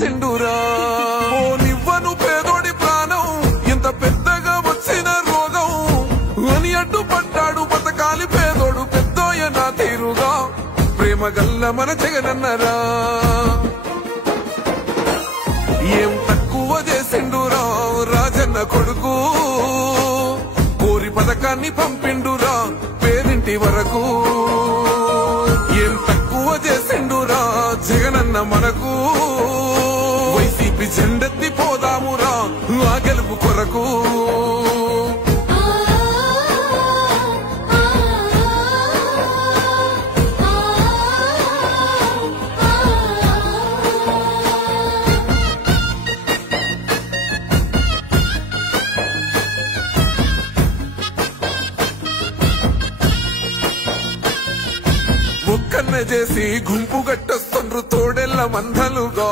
పోసిండురా ఓ నివ్వను పేదోడి ప్రాణం ఎంత పెద్దగా వచ్చిన రోగం అని అడ్డుపడ్డాడు బతకాలి పేదోడు పెద్దోయ నా తీరుగా ప్రేమ గల్ల మన జగనన్నరా ఏం తక్కువ చేసిండురా రాజన్న కొడుకు కోరి పథకాన్ని పంపిండురా పేదింటి వరకు ఏం తక్కువ చేసిండురా జగనన్న మనకు వైసీపీ జెండెత్తి పోదామురా ఆ గెలుపు కొరకు ఒక్కన్న చేసి గుంపు గట్టొస్తుండ్రు తోడెల్ల మందలుగా